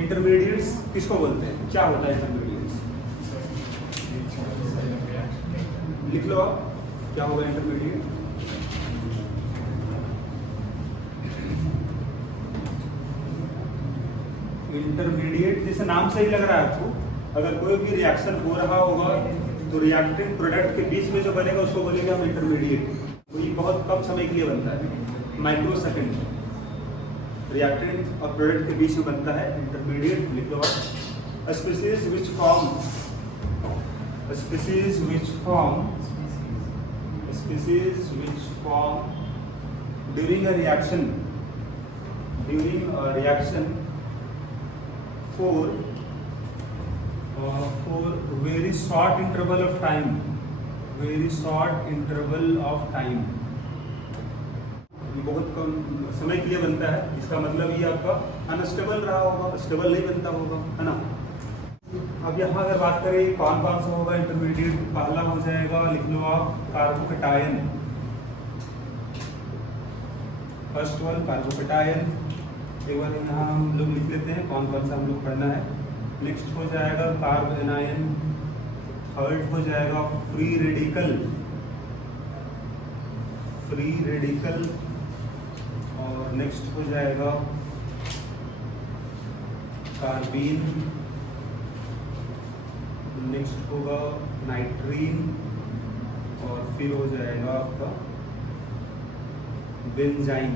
Intermediates किसको बोलते हैं, क्या होता है इंटरमीडिएट्स? लिख लो आप, क्या होगा इंटरमीडिएट? इंटरमीडिएट जैसे नाम से ही लग रहा है आपको, अगर कोई भी रिएक्शन हो रहा होगा तो रिएक्टेंट प्रोडक्ट के बीच में जो बनेगा उसको बोलेंगे हम इंटरमीडिएट। तो ये बहुत कम समय के लिए बनता है, माइक्रो सेकेंड। रिएक्टेंट और प्रोडक्ट के बीच में बनता है इंटरमीडिएट। लिख लो आप, species which form during a reaction for very short interval of time, ये बहुत कम समय के लिए बनता है। इसका मतलब ये आपका अनस्टेबल रहा होगा, स्टेबल नहीं बनता होगा, है ना। अब यहाँ अगर बात करें कौन कौन सा होगा इंटरमीडिएट, पहला हो जाएगा, लिख लो आप, कार्बोकेटायन। First one carbocation. एक बार यहाँ हम लोग लिख लेते हैं कौन कौन सा हम लोग पढ़ना है। नेक्स्ट हो जाएगा कार्बोनाइन। थर्ड हो जाएगा फ्री रेडिकल। और नेक्स्ट हो जाएगा कार्बीन। नेक्स्ट होगा नाइट्रीन। और फिर हो जाएगा आपका बेंजाइन।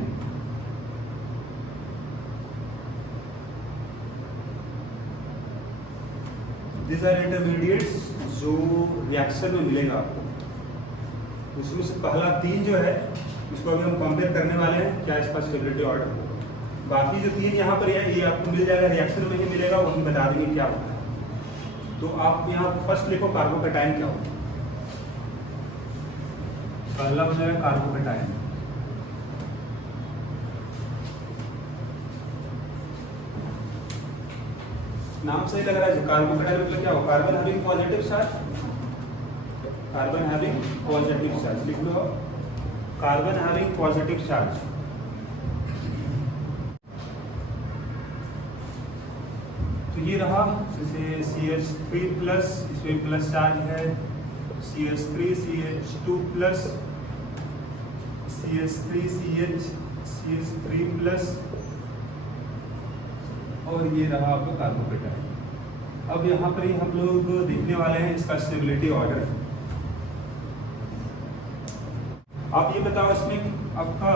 These are intermediates जो रिएक्शन में मिलेगा आपको। उसमें से पहला 3 जो है इसको अभी हम कंपेयर करने वाले हैं, क्या इसका स्टेबिलिटी ऑर्डर होगा। बाकी जो 3 यहाँ पर है ये आपको मिल जाएगा, रिएक्शन में ही मिलेगा, वो हम बता देंगे क्या होता है। तो आप यहाँ फर्स्ट लिखो कार्बोकेटायन क्या होता है। पहला हो जाएगा कार्बोकेटायन। नाम से ही लग रहा है कार्बोकेटायन मतलब क्या हो, कार्बन हैविंग पॉजिटिव चार्ज। लिख लो कार्बन हैविंग पॉजिटिव चार्ज। तो ये रहा, जैसे CH3 प्लस, इसमें प्लस चार्ज है, CH3 CH2 plus, CH3 CH3 plus, और ये रहा आपका कार्बोकेटायन। अब यहाँ पर ही हम लोग देखने वाले हैं इसका स्टेबिलिटी ऑर्डर। आप ये बताओ इसमें आपका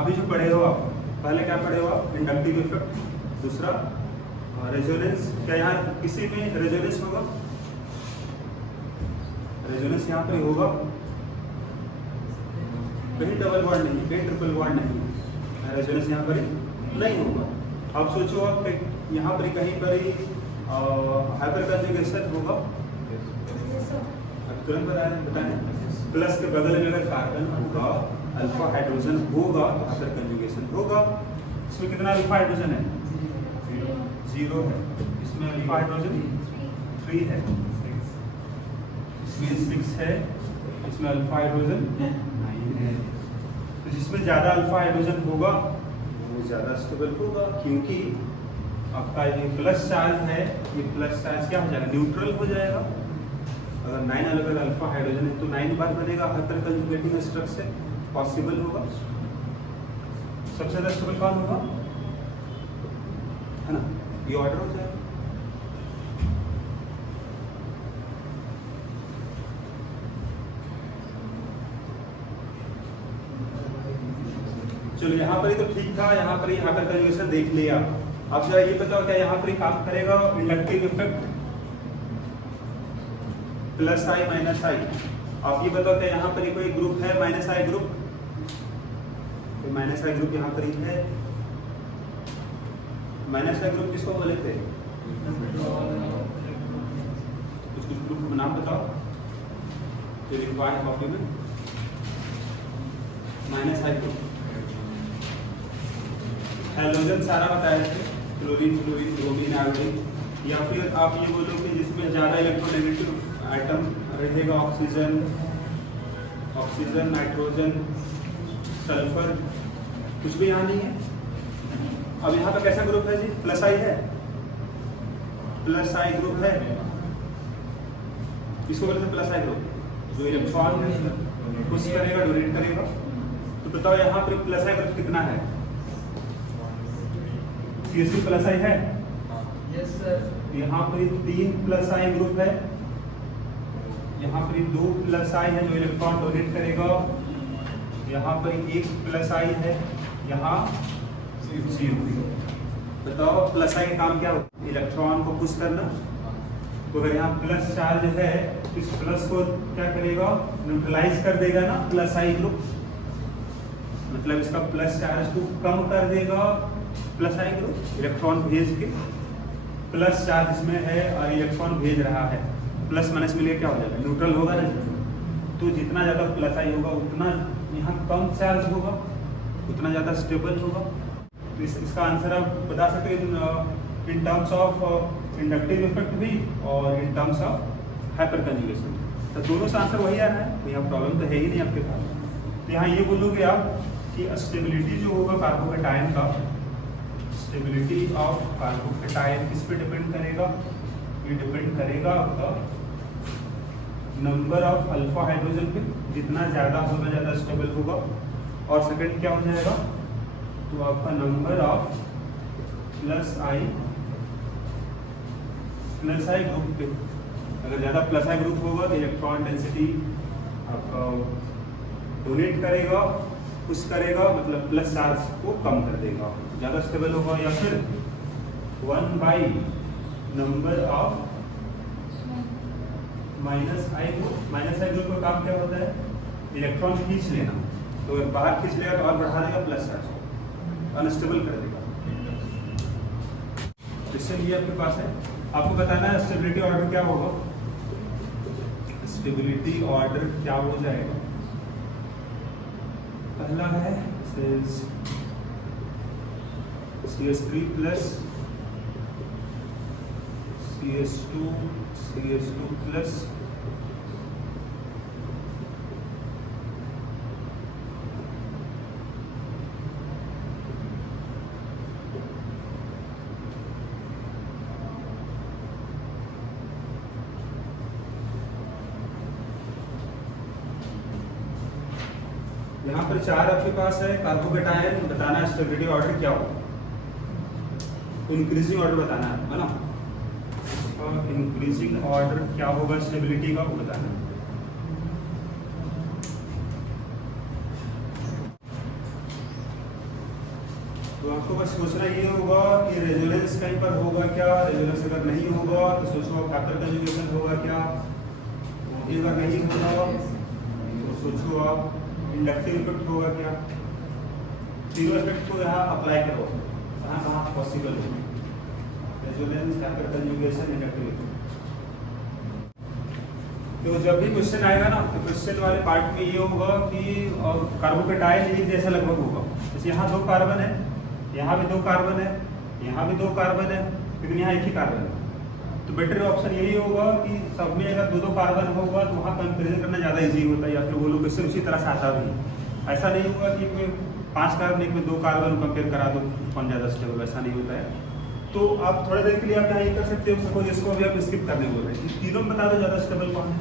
अभी जो पढ़े हो आप, पहले क्या पढ़े हो आप, इंडक्टिव इफेक्ट, दूसरा रेजोनेंस। क्या यहाँ किसी में रेजोनेंस होगा? रेजोनेंस यहाँ पर होगा, कहीं डबल बॉन्ड नहीं, कहीं ट्रिपल बॉन्ड नहीं, रेजोनेंस यहाँ पर नहीं होगा। आप सोचो आप यहाँ पर कहीं पर ही हाइपर कंजुगेशन होगा, तुरंत बताएं। प्लस के बगल में अगर कार्बन होगा, अल्फा हाइड्रोजन होगा तो हाइपर कंजुगेशन होगा। इसमें कितना अल्फा हाइड्रोजन है? 0 है। इसमें अल्फा हाइड्रोजन 3 है, इसमें 6 है, इसमें अल्फा हाइड्रोजन 9 है। तो जिसमें ज़्यादा अल्फा हाइड्रोजन होगा वो ज़्यादा स्टेबल होगा, क्योंकि आपका ये प्लस चार्ज है, ये प्लस चार्ज क्या हो जाएगा, न्यूट्रल हो जाएगा। अगर 9 अलग अलग अल्फा हाइड्रोजन है तो 9 बार बनेगा, हाइपर कंजुगेटिंग स्ट्रक्चर पॉसिबल होगा। सबसे ज़्यादा स्टेबल कौन होगा, है ना, ये ऑर्डर हो जाएगा। चलो यहाँ पर ही तो ठीक था, यहाँ पर ही हाइपर कंजुगेशन देख लिया। अब जरा ये बताओ क्या यहाँ पर ही काम करेगा इंडक्टिव इफेक्ट प्लस आई माइनस आई। आप ये बताओ क्या यहाँ पर ही कोई ग्रुप है माइनस आई ग्रुप? तो माइनस आई ग्रुप यहाँ पर ही है। माइनस आई ग्रुप किसको बोले थे? कुछ ग्रुप का नाम बताओ जो लिखवाए हैं कॉपी में। माइनस आई ग्रुप हैलोजन सारा बताए थे, क्लोरीन फ्लोरीन ब्रोमीन आयोडीन। या फिर आप ये बोलो कि जिसमें ज़्यादा इलेक्ट्रोनेगेटिव आइटम रहेगा, ऑक्सीजन नाइट्रोजन सल्फर, कुछ भी यहाँ नहीं है। अब यहाँ पर कैसा ग्रुप है जी? प्लस आई है, प्लस आई ग्रुप है, इसको बोलते हैं प्लस आई ग्रुप, जो इलेक्ट्रॉन पुश करेगा, डोनेट करेगा। तो बताओ यहाँ पर प्लस आई ग्रुप कितना है? CH3 प्लस आई है? Yes sir. यहाँ पर 3 प्लस आई ग्रुप है, यहाँ पर 2 प्लस आई है जो इलेक्ट्रॉन डोनेट करेगा, यहाँ पर 1 प्लस आई है, यहाँ 0। बताओ प्लस आई का काम क्या होता है? इलेक्ट्रॉन को पुश करना। तो अगर यहाँ प्लस चार्ज है तो इस प्लस को क्या करेगा? न्यूट्रलाइज कर देगा ना प्लस आई ग्रुप, मतलब इसका प्लस चार्ज को कम कर देगा प्लस आई ग्रुप, इलेक्ट्रॉन भेज के। प्लस चार्ज इसमें है और इलेक्ट्रॉन भेज रहा है, प्लस माइनस मिलकर क्या हो जाएगा? न्यूट्रल होगा ना। तो जितना ज़्यादा प्लस आई होगा उतना यहाँ कम चार्ज होगा, उतना ज़्यादा स्टेबल होगा। तो इसका आंसर आप बता सकते हैं in terms of inductive effect भी और in terms of hyper conjugation. तो दोनों से आंसर वही आ रहा है, तो यहाँ प्रॉब्लम तो है ही नहीं आपके पास। तो यहाँ ये बोलोगे आप कि स्टेबिलिटी जो होगा कार्बोकेटायन का, स्टेबिलिटी ऑफ कार्बोकेटायन किस पे डिपेंड करेगा? ये डिपेंड करेगा आपका नंबर ऑफ अल्फा हाइड्रोजन पे, जितना ज़्यादा होगा ज़्यादा स्टेबल होगा। और सेकंड क्या हो जाएगा? तो आपका number of plus I group पे, अगर ज़्यादा प्लस आई ग्रुप होगा तो इलेक्ट्रॉन डेंसिटी आपका डोनेट करेगा, पुश करेगा, मतलब प्लस चार्ज को कम कर देगा, ज़्यादा स्टेबल होगा। या फिर 1/, number of minus I group का काम क्या होता है? इलेक्ट्रॉन खींच लेना, तो अगर बाहर खींच लेगा तो और बढ़ा देगा प्लस चार्ज को, अनस्टेबल कर देगा। क्वेश्चन ये आपके पास है, आपको बताना है स्टेबिलिटी ऑर्डर क्या होगा। स्टेबिलिटी ऑर्डर क्या हो जाएगा? पहला है CH3 प्लस CH2 प्लस यहाँ पर 4 आपके पास है कार्बोकेटायन, बताना है स्टेबिलिटी ऑर्डर क्या होगा। इंक्रीजिंग ऑर्डर बताना है ना, इंक्रीजिंग ऑर्डर क्या होगा स्टेबिलिटी का, वो बताना है। तो आपको बस सोचना ये होगा कि रेजोनेंस कहीं पर होगा क्या, रेजोनेंस अगर नहीं होगा तो सोचो हाइपर कंजुगेशन होगा क्या, अगर नहीं होगा तो सोचो आप इंडक्टिव इफेक्ट होगा क्या। तीनों इफेक्ट को यहाँ अप्लाई करो, कहाँ कहाँ पॉसिबल है, resonance, hyper conjugation, inductive effect. तो जब भी क्वेश्चन आएगा ना तो क्वेश्चन वाले पार्ट में ये होगा कि कार्बोकेटायन एक जैसा लगभग होगा। जैसे यहाँ 2 कार्बन है, यहाँ भी 2 कार्बन है, यहाँ भी 2 कार्बन है, लेकिन यहाँ एक ही कार्बन है। तो बेटर ऑप्शन यही होगा कि सब में अगर 2-2 कार्बन होगा तो वहाँ कंपेरिजन करना ज़्यादा इजी होता है, या फिर वो लोग क्वेश्चन उसी तरह से आता भी। ऐसा नहीं होगा कि इसमें 5 कार्बन एक में 2 कार्बन कंपेयर करा दो कौन ज़्यादा स्टेबल, ऐसा नहीं होता है। तो आप थोड़ी देर के लिए आप यहाँ ये कर सकते हो, सपोज इसको अभी आप स्किप करने बोल रहे हैं, तीनों में बता दो ज़्यादा स्टेबल कौन है।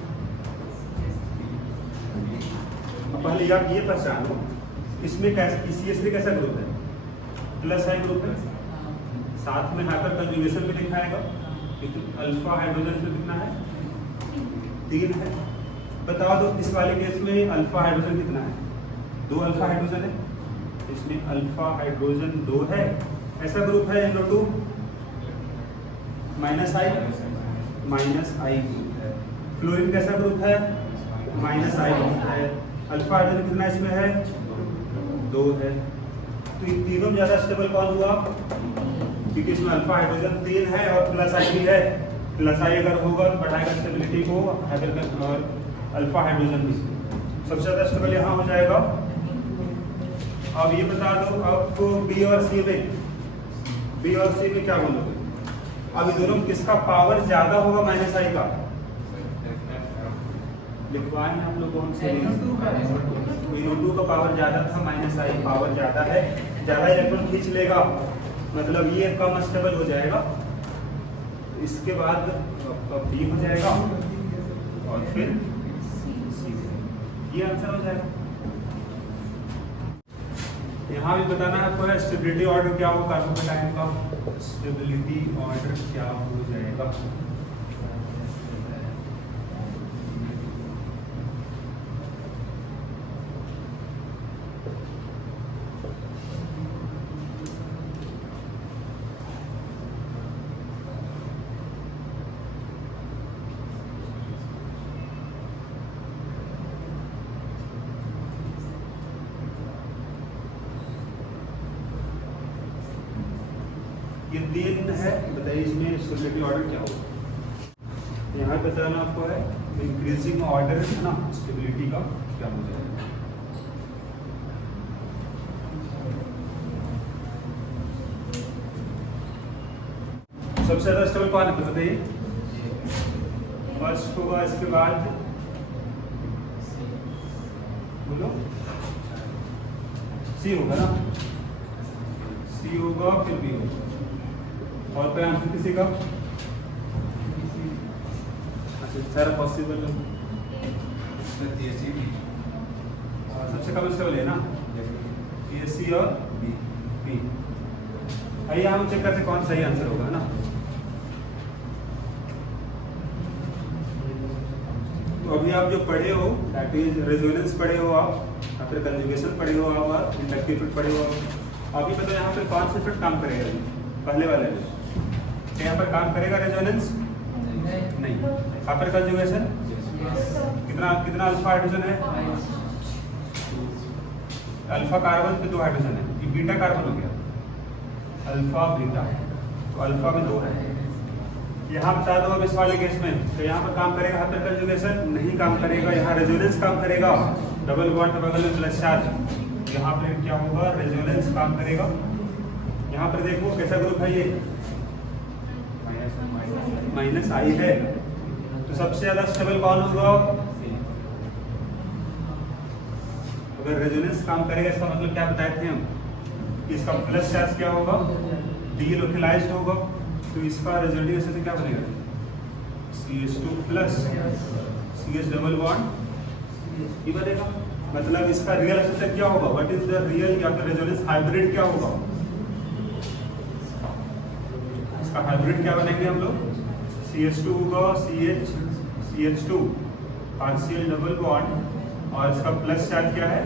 पहले आप ये पहचानो इसमें कैसे CH3 कैसा ग्रुप है? प्लस आई ग्रुप है, साथ में हाइपर कंजुगेशन भी दिखाएगा, अल्फा हाइड्रोजन से कितना है? 3 है। बता दो इस वाले केस में अल्फा हाइड्रोजन कितना है? 2 अल्फा हाइड्रोजन है, इसमें अल्फा हाइड्रोजन 2 है। ऐसा ग्रुप है NO2 माइनस आई ग्रुप है। फ्लोरीन कैसा ग्रुप है? माइनस आई ग्रुप है। अल्फा हाइड्रोजन कितना इसमें है? 2 है। तो ये तीनों ज़्यादा स्टेबल कौन हुआ? क्योंकि इसमें अल्फा हाइड्रोजन 3 है और प्लस आई भी है। प्लस आई अगर होगा तो बढ़ाएगा स्टेबिलिटी को, और अल्फा हाइड्रोजन भी सबसे ज़्यादा स्टेबल यहाँ हो जाएगा। अब ये बता दो आपको बी और सी में क्या बोलोगे? अब दोनों में किसका पावर ज़्यादा होगा माइनस आई का? लिखवाएं आप लोग कौन से? NO2 का पावर ज़्यादा था, माइनस आई पावर ज़्यादा है, ज़्यादा इलेक्ट्रॉन खींच लेगा, मतलब ये कम स्टेबल हो जाएगा। इसके बाद आपका बी हो जाएगा और फिर सी, ये आंसर हो जाएगा। यहाँ भी बताना है आपको स्टेबिलिटी ऑर्डर क्या होगा कार्बोकेटायन का, स्टेबिलिटी ऑर्डर क्या हो जाएगा। ये 3 है, बताइए इसमें स्टेबिलिटी ऑर्डर क्या होगा। यहाँ बताना आपको है इंक्रीजिंग ऑर्डर है ना स्टेबिलिटी का क्या हो जाएगा। सबसे ज्यादा स्टेबल कौन है बताइए। फर्स्ट होगा, इसके बाद बोलो सी होगा ना, सी होगा फिर बी होगा। और कोई आंसर किसी का? अच्छा सारा पॉसिबल है। सबसे कम स्टेबल है ना ए सी और बी। आइए हम चेक करते कौन सही आंसर होगा ना। तो अभी आप जो पढ़े हो दैट इज रेजोनेंस पढ़े हो आप, या फिर कंजुगेशन पढ़े हो आप, और इंडक्टिव फिट पढ़े हो आप। अभी बताओ यहाँ पे कौन सा फिट काम करेगा पहले वाले में? यहाँ पर काम करेगा रेजोनेंस? नहीं। यहाँ पर कंजुगेशन कितना कितना अल्फा हाइड्रोजन है? अल्फा कार्बन पे 2 हाइड्रोजन है, ये बीटा कार्बन हो गया, अल्फा बीटा, तो अल्फा में 2 है। यहाँ बता दो अब इस वाले केस में, तो यहाँ पर काम करेगा यहाँ पर कंजुगेशन नहीं काम करेगा, यहाँ रेजोनेंस काम करेगा। डबल बॉन्ड के बगल में प्लस चार्ज, यहाँ पर क्या होगा रेजोनेंस काम करेगा। यहाँ पर देखो कैसा ग्रुप है ये माइनस आई है, तो सबसे ज्यादा स्टेबल कौन होगा? अगर रेजोनेंस काम करेगा इसका मतलब क्या बताए थे हम कि इसका प्लस चार्ज क्या होगा? डी लोकलाइज्ड होगा, तो इसका रेजल्टेंट से क्या बनेगा? CH2 plus CH double bond ये बनेगा। मतलब इसका रियल अस्तित्व क्या होगा? व्हाट इज द रियल या फिर रेजोनेंस हाइब्रिड क्या होगा? इसका हाइब्रिड क्या बनेंगे हम लोग? CH2 होगा CH2 पार्शियल डबल बॉन्ड, और इसका प्लस चार्ज क्या है?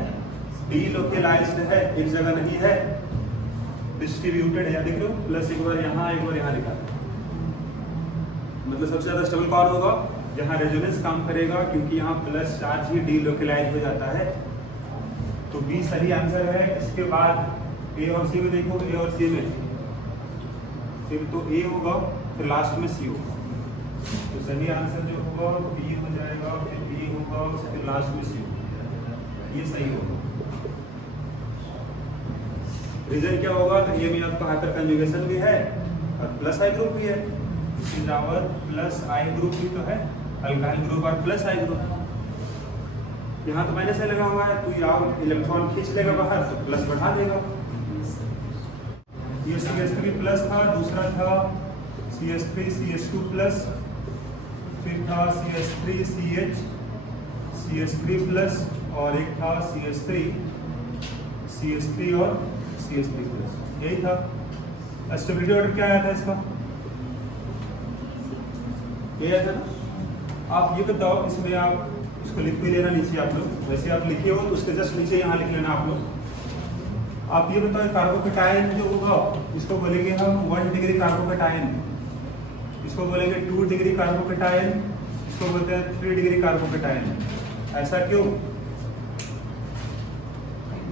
डी लोकलाइज्ड है, एक जगह नहीं है, डिस्ट्रीब्यूटेड है। देख लो प्लस एक बार यहाँ लिखा, मतलब सबसे ज्यादा स्टेबल कौन होगा? जहाँ रेजोनेंस काम करेगा, क्योंकि यहाँ प्लस चार्ज ही डी लोकलाइज हो जाता है, तो बी सही आंसर है। इसके बाद ए और सी में देखो, ए और सी में फिर तो ए होगा, फिर लास्ट में सी होगा, तो सही आंसर जो होगा बी हो जाएगा, फिर बी होगा, फिर लास्ट में सी होगा, ये सही होगा। रीजन क्या होगा? तो ये भी आपका हाइपर कंजुगेशन भी है और प्लस आई ग्रुप भी है, और प्लस आई ग्रुप भी तो है, अल्काइल ग्रुप और प्लस आई ग्रुप। यहाँ तो माइनस लगा हुआ है, तो यहाँ इलेक्ट्रॉन खींच लेगा बाहर, तो प्लस बढ़ा देगा। ये CH3 प्लस था, दूसरा था CH3 CH2 प्लस, फिर था CH3 CH CH3 प्लस, और एक था CH3 और CH3 प्लस, यही था। स्टेबिलिटी ऑर्डर क्या आया था इसका? ये आया था ना। आप ये बताओ, इसमें आप इसको लिख भी लेना नीचे आप लोग, वैसे आप लिखे हो तो उसके जस्ट नीचे यहाँ लिख लेना आप लोग। आप ये बताओ कार्बोकेटायन जो होगा इसको बोलेंगे हम 1 डिग्री कार्बोकेटायन, इसको बोलेंगे 2 डिग्री कार्बोकेटायन, इसको बोलते हैं 3 डिग्री कार्बोकेटायन। ऐसा क्यों?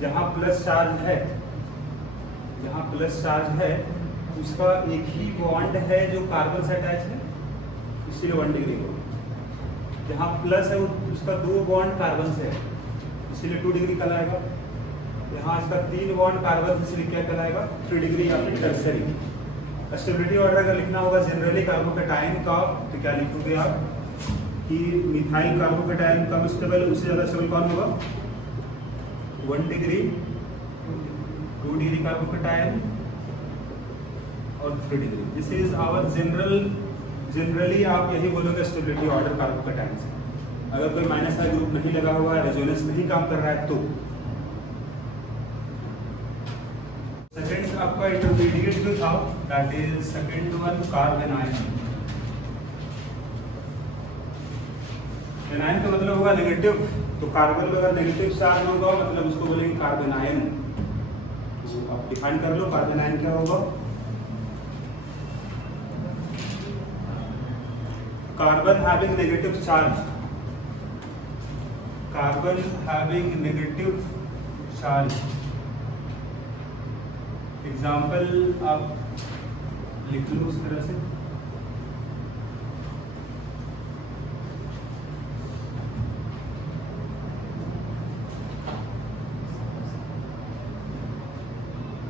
जहाँ प्लस चार्ज है, जहाँ प्लस चार्ज है उसका एक ही बॉन्ड है जो कार्बन से अटैच है, इसलिए 1 डिग्री होगा। जहाँ प्लस है उसका 2 बॉन्ड कार्बन से है, इसीलिए 2 डिग्री कहलाएगा। यहाँ इसका 3 बॉन्ड कार्बन से, इसलिए क्या कहलाएगा? 3 डिग्री या फिर टर्सरी। स्टेबिलिटी ऑर्डर अगर लिखना होगा जनरली कार्बोकेटायन का, तो क्या लिखोगे आप कि मिथाइल कार्बोकेटायन कम स्टेबल, उससे ज़्यादा स्टेबल कौन होगा? 1 डिग्री, 2 डिग्री कार्बोकेटायन और 3 degree. This is our general generally आप यही बोलोगे स्टेबिलिटी ऑर्डर कार्बोकैटायन से। अगर कोई माइनस आई ग्रुप नहीं लगा हुआ है, रेजोनेंस नहीं काम कर रहा है तो। सेकंड आपका इंटरमीडिएट जो था that is second one carbon ion. Anion का मतलब होगा नेगेटिव, तो कार्बन में अगर नेगेटिव चार्ज होगा मतलब उसको बोलेंगे कार्बन आयन। तो आप डिफाइन कर लो कार्बन आयन क्या होगा। Carbon having negative charge, carbon having negative charge. Example आप लिख लो उस तरह से।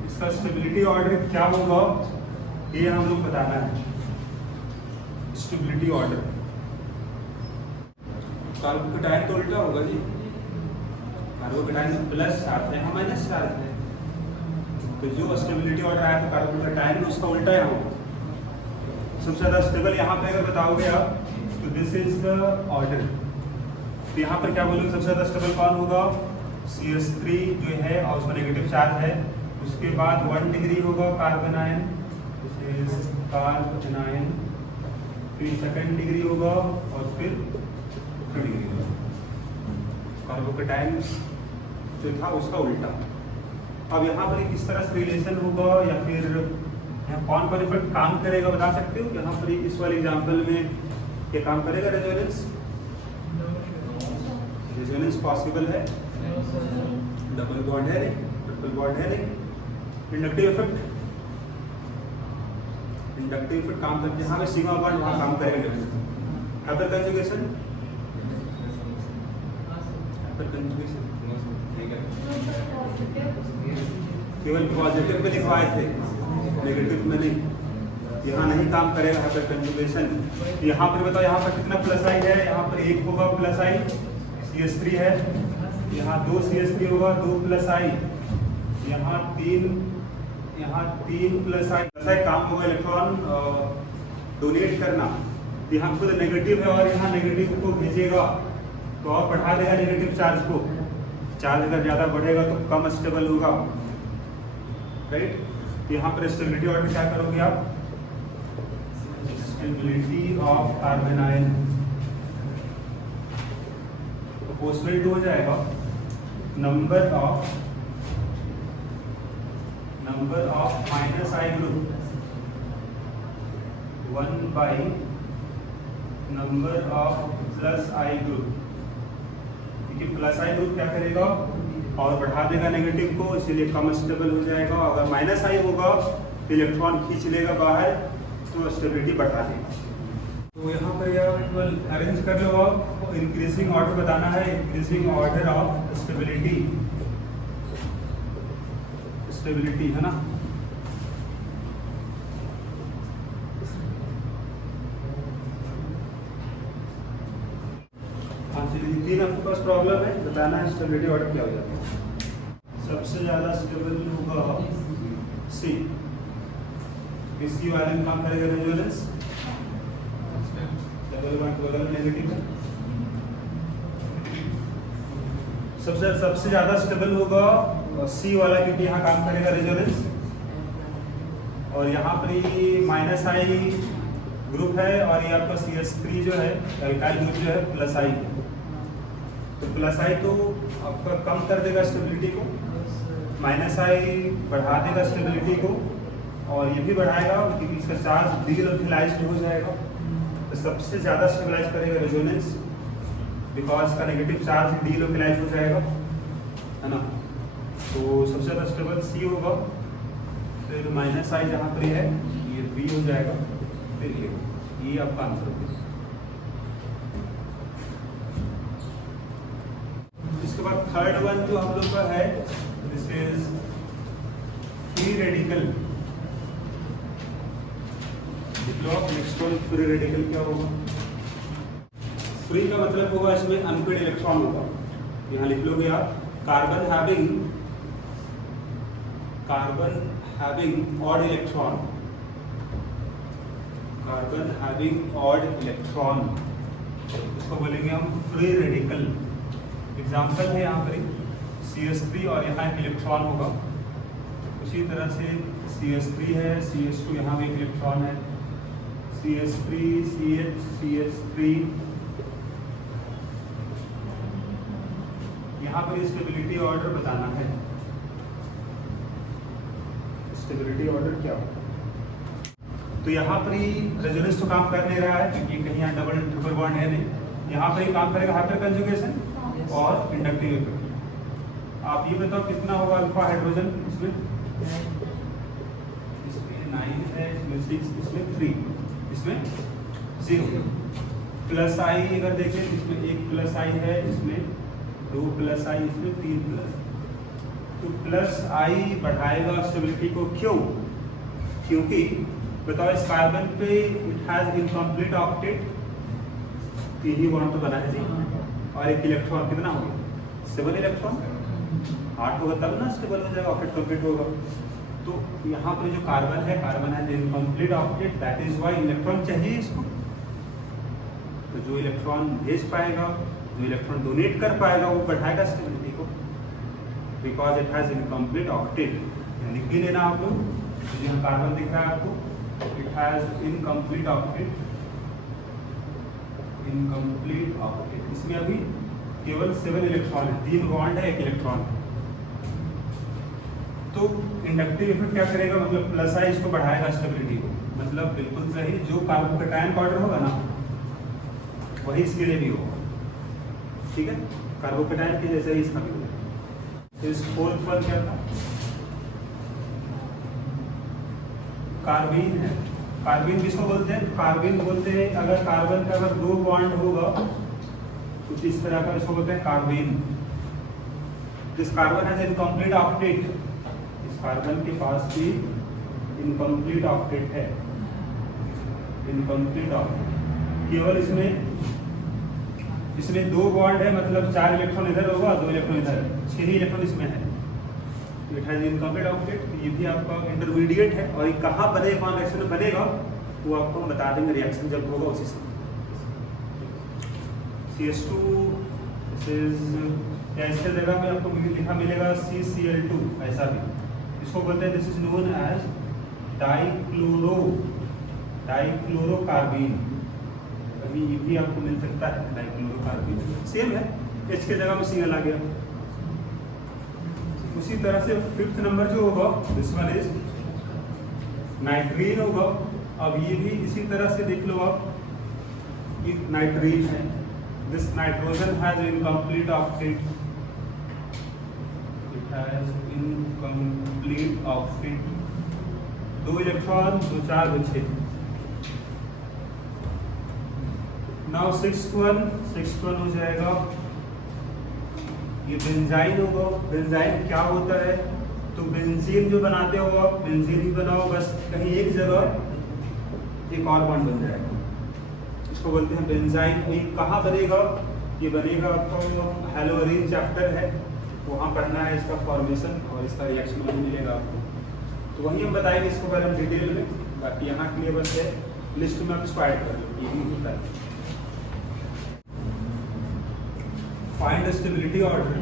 इसका स्टेबिलिटी ऑर्डर क्या होगा ये हम लोग बताना है। स्टेबिलिटी ऑर्डर कार्बोकैटायन तो उल्टा होगा जी, कार्बोकैटायन प्लस चार्ज है, यहाँ माइनस चार्ज है, तो जो स्टेबिलिटी ऑर्डर आया तो कार्बोकैटायन उसका उल्टा यहाँ होगा। सबसे ज़्यादा स्टेबल यहाँ पे अगर बताओगे आप तो दिस इज द ऑर्डर। तो यहाँ पर क्या बोलोगे सबसे ज़्यादा स्टेबल कौन होगा? CH3 जो है और उसका नेगेटिव चार्ज है। उसके बाद 1 डिग्री होगा कार्बन आयन, कार्बन आयन, फिर सेकंड डिग्री होगा और फिर थर्ड डिग्री होगा। कार्बोकैटायन जो था उसका उल्टा। अब यहाँ पर किस तरह से रिलेशन होगा या फिर यहाँ कौन परफेक्ट काम करेगा बता सकते हो? यहाँ पर इस वाले एग्जाम्पल में क्या काम करेगा? रेजोनेंस, रेजोनेंस पॉसिबल है, डबल बॉन्ड है नहीं, ट्रिपल बॉन्ड है नहीं। इंडक्टिव इफेक्ट, इंडक्टिव इफेक्ट काम करते हैं, यहाँ पे सिग्मा बॉन्ड वहाँ काम करेगा। हाइपर कंजुगेशन, हाइपर कंजुगेशन केवल पॉजिटिव पे लिखवाए थे, नेगेटिव में नहीं, यहाँ नहीं काम करेगा हाइपर कंजुगेशन। यहाँ पर बताओ यहाँ पर कितना प्लस आई है? यहाँ पर 1 होगा प्लस आई, CH3 है, यहाँ 2 CH3 होगा 2 प्लस आई, यहाँ 3 प्लस आई। प्लस आई काम होगा इलेक्ट्रॉन डोनेट करना, यहाँ खुद नेगेटिव है और यहाँ नेगेटिव को भेजेगा तो और बढ़ा देगा नेगेटिव चार्ज को। चार्ज अगर ज़्यादा बढ़ेगा तो कम स्टेबल होगा, राइट। यहाँ पर स्टेबिलिटी ऑर्डर क्या करोगे आप? Stability of carbanion proportional to हो जाएगा number of minus I group 1 by number of plus I group. क्योंकि प्लस आई ग्रुप क्या करेगा और बढ़ा देगा नेगेटिव को, इसीलिए कम स्टेबल हो जाएगा। अगर माइनस आई होगा तो इलेक्ट्रॉन खींच लेगा बाहर तो स्टेबिलिटी बढ़ा देगा। तो यहाँ पर यह अरेंज कर लो आप, इंक्रीजिंग ऑर्डर बताना है, increasing order of stability, stability है ना। हाँ चलिए, 3 आपके पास प्रॉब्लम है, बताना है स्टेबिलिटी ऑर्डर क्या हो जाता है। सबसे ज्यादा स्टेबल होगा C, इसकी वाले में काम करेगा रेजोनेंस, डबल बॉन्ड बगल में नेगेटिव है। सबसे ज्यादा स्टेबल होगा C वाला, क्योंकि यहाँ काम करेगा रेजोनेंस और यहाँ पर ये माइनस आई ग्रुप है और ये आपका CH3 जो है एल्काइल ग्रुप जो है प्लस आई है। तो प्लस आई तो आपका कम कर देगा स्टेबिलिटी को, माइनस आई बढ़ा देगा स्टेबिलिटी को और ये भी बढ़ाएगा क्योंकि इसका चार्ज डीलोकलाइज्ड हो जाएगा। तो सबसे ज़्यादा स्टेबलाइज करेगा रेजोनेंस, बिकॉज का नेगेटिव चार्ज डीलोकलाइज हो जाएगा, है ना। तो सबसे ज़्यादा स्टेबल C होगा, फिर माइनस आई जहाँ पर है ये B हो जाएगा, फिर ये आपका आंसर होगा। इसके बाद थर्ड वन जो हम लोग का है, this is free radical. Next one free radical क्या होगा? फ्री का मतलब होगा इसमें अनपेड इलेक्ट्रॉन होगा। यहाँ लिख लोगे आप carbon having odd electron, carbon having odd electron, इसको बोलेंगे हम फ्री रेडिकल। एग्जाम्पल है यहाँ पर CH3 और यहाँ एक इलेक्ट्रॉन होगा। उसी तरह से CH3 है, CH2 यहाँ भी एक इलेक्ट्रॉन है, CH3 CH CH3। यहाँ पर स्टेबिलिटी ऑर्डर बताना है। स्टेबिलिटी ऑर्डर क्या होगा? तो यहाँ पर ही रेजोनेंस तो काम कर नहीं रहा है क्योंकि कहीं यहाँ डबल ट्रिपल बॉन्ड है नहीं। यहाँ पर ही काम करेगा हाइपर कंजुगेशन और इंडक्टिव इफेक्ट। आप ये बताओ कितना होगा अल्फा हाइड्रोजन इसमें? इसमें 9 है, इसमें 6, इसमें 3, इसमें 0। प्लस आई अगर देखें इसमें 1 प्लस आई है, इसमें 2 प्लस आई, इसमें 3 प्लस। तो प्लस आई बढ़ाएगा स्टेबिलिटी को, क्यों? क्योंकि बताओ इस कार्बन पे it has incomplete octet, 3 he bond तो बना है जी, और एक इलेक्ट्रॉन कितना हो गया? 7 इलेक्ट्रॉन। 8 होगा तब ना स्टेबल हो जाएगा, ऑक्टेट कंप्लीट होगा। तो यहाँ पर जो कार्बन है incomplete octet, that is why electron चाहिए इसको। तो जो इलेक्ट्रॉन भेज पाएगा, जो इलेक्ट्रॉन डोनेट कर पाएगा, वो बढ़ाएगा स्टेबिलिटी को, because it has incomplete octet. लिख भी लेना आप लोग, तो यहाँ कार्बन दिख रहा है आपको, it has incomplete octet, incomplete octet. इसमें अभी केवल 7 इलेक्ट्रॉन है, 3 बॉन्ड है, 1 इलेक्ट्रॉन है। तो इंडक्टिव इफेक्ट क्या करेगा? मतलब प्लस आई इसको बढ़ाएगा स्टेबिलिटी को। मतलब बिल्कुल सही, जो कार्बोकेटायन का ऑर्डर होगा ना वही इसके लिए भी होगा, ठीक है? कार्बोकेटायन के जैसे ही इसका भी होगा। तो इस फोर्थ वन क्या था? कार्बीन है। कार्बीन किसको बोलते हैं? कार्बीन बोलते हैं अगर कार्बन का अगर 2 बॉन्ड होगा कुछ इस तरह का, इसको बोलते हैं carbene. This carbon has incomplete octet, इस कार्बन के पास भी इनकम्प्लीट ऑक्टेट है, इनकम्प्लीट ऑक्टेट। केवल इसमें 2 बॉन्ड है, मतलब 4 इलेक्ट्रॉन इधर होगा, 2 इलेक्ट्रॉन इधर, 6 ही इलेक्ट्रॉन इसमें है। इट हैज इनकम्प्लीट ऑक्टेट, ये भी आपका इंटरमीडिएट है। और ये कहाँ बनेगा, कौन रिएक्शन में बनेगा, वो आपको हम बता देंगे रिएक्शन जब होगा उसी समय। CH2 या इसके जगह में आपको लिखा मिलेगा CCl2, ऐसा भी इसको बोलते हैं। This is known as dichlorocarbene. अभी ये भी आपको मिल सकता है डाइक्लोरोकार्बीन, सेम है, H के जगह में Cl आ गया। उसी तरह से 5th नंबर जो होगा, दिस वन इज नाइट्रीन होगा। अब ये भी इसी तरह से देख लो आप, ये नाइट्रीन है। This nitrogen has incomplete octet, it has incomplete octet, 2 electron, 2 4 2 6। Now 6th one हो जाएगा, ये बेंजाइन होगा। बेंजाइन क्या होता है? तो बेंजीन जो बनाते हो आप, बेंजीन ही बनाओ, बस कहीं एक जगह एक और बॉन्ड बन जाएगा, इसको बोलते हैं बेंजाइन। ये कहाँ बनेगा? ये बनेगा आपको हेलोरीन चैप्टर है, वहाँ पढ़ना है इसका फॉर्मेशन और इसका रिएक्शन वहीं मिलेगा आपको। तो वहीं हम बताएंगे इसको पहले हम डिटेल में, बाकी यहाँ के लिए बस है लिस्ट में आप इसको ऐड कर लो, ये भी होता है। Find the stability order.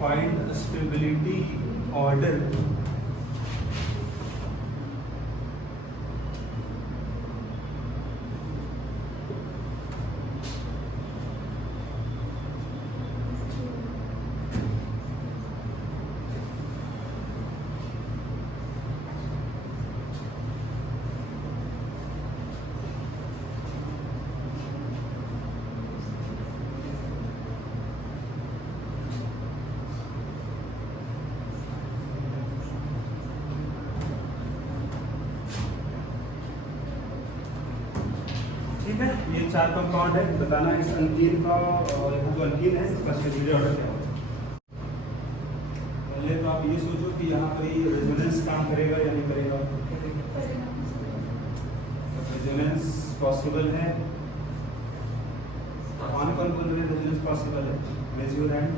Find the stability order. ठीक है, ये 4 कंपाउंड है, बताना है इस अल्कीन का, और यहाँ जो अल्कीन है इसका स्टेबिलिटी ऑर्डर क्या होगा। पहले तो आप ये सोचो कि यहाँ पर ये रेजोनेंस काम करेगा या नहीं करेगा। रेजोनेंस पॉसिबल है, कौन कौन बोल रहे हैं रेजोनेंस पॉसिबल है? Raise your hand.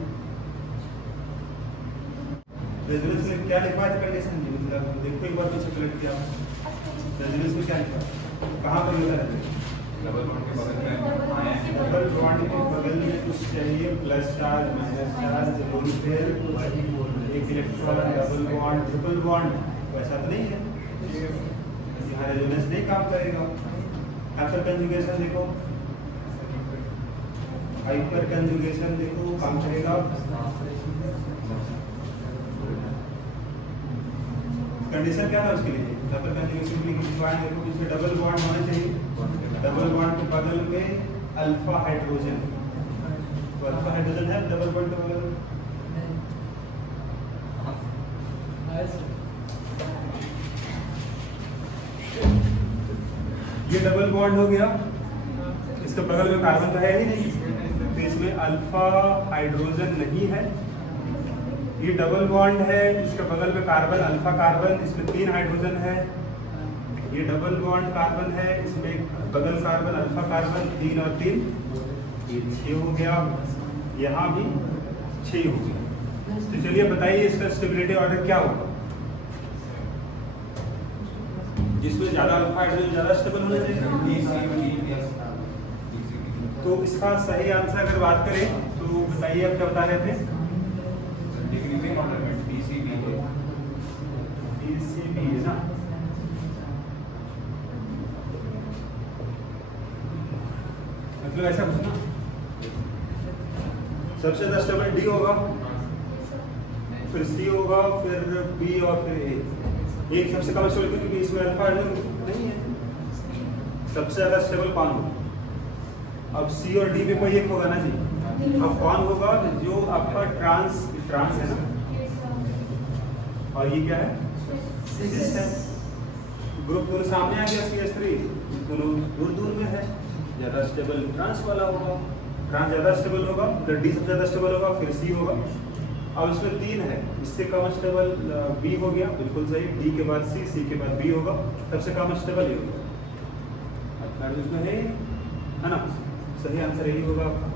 रेजोनेंस में क्या लिखा है कंडीशन जी, मतलब देखो एक बार पीछे पलट के आप। रेजोनेंस में क्या लिखा है? कहाँ पर होता है? डबल बॉन्ड के बगल में आए हैं। डबल बॉन्ड के बगल में कुछ चाहिए, plus charge minus charge, lone pair, एक electron, double bond, triple bond, वैसा तो नहीं है। यहाँ रेजोनेंस नहीं काम करेगा। हाइपर कंजुगेशन देखो, हाइपर कंजुगेशन देखो काम करेगा। कंडीशन क्या था उसके लिए? हाइपर कंजुगेशन के लिए किसी पॉइंट देखो जिसमें डबल बॉन्ड होना चाहिए, डबल बॉन्ड के बगल में अल्फा हाइड्रोजन, तो अल्फा हाइड्रोजन है डबल बॉन्ड के बगल में। ये डबल बॉन्ड हो गया, इसके बगल में कार्बन तो है ही नहीं, तो इसमें अल्फा हाइड्रोजन नहीं है। ये डबल बॉन्ड है, इसके बगल में कार्बन, अल्फा कार्बन, इसमें 3 हाइड्रोजन है। ये डबल बॉन्ड कार्बन है, इसमें बगल कार्बन, अल्फा कार्बन, 3 और 3 ये 6 हो गया, यहाँ भी 6 हो गया। तो चलिए बताइए इसका स्टेबिलिटी ऑर्डर क्या होगा? जिसमें ज्यादा अल्फा हाइड्रोजन ज्यादा स्टेबल होना चाहिए। तो इसका सही आंसर अगर बात करें तो बताइए आप क्या बता रहे थे? डिक्रीजिंग ऑर्डर में DCB है। DCB है ना? मतलब ऐसा कुछ ना, सबसे ज्यादा स्टेबल D होगा, फिर C होगा, फिर B और फिर A। एक सबसे कम स्टेबल क्योंकि इसमें अल्फा हाइड्रोजन नहीं है। सबसे ज्यादा स्टेबल कौन होगा? अब C और D में कोई एक होगा ना जी। अब कौन होगा? जो आपका ट्रांस है ना, और ये क्या है? सिस है। ग्रुप दोनों सामने आ गया, CH3 दोनों दूर दूर में है, ज्यादा स्टेबल ट्रांस वाला होगा। ट्रांस ज्यादा स्टेबल होगा, फिर D सबसे ज्यादा स्टेबल होगा, फिर C होगा। अब इसमें 3 है, इससे कम स्टेबल B हो गया, बिल्कुल सही। D के बाद C के बाद B होगा, सबसे कम स्टेबल ये होगा। अब इसमें है ना, सही आंसर यही होगा आपका।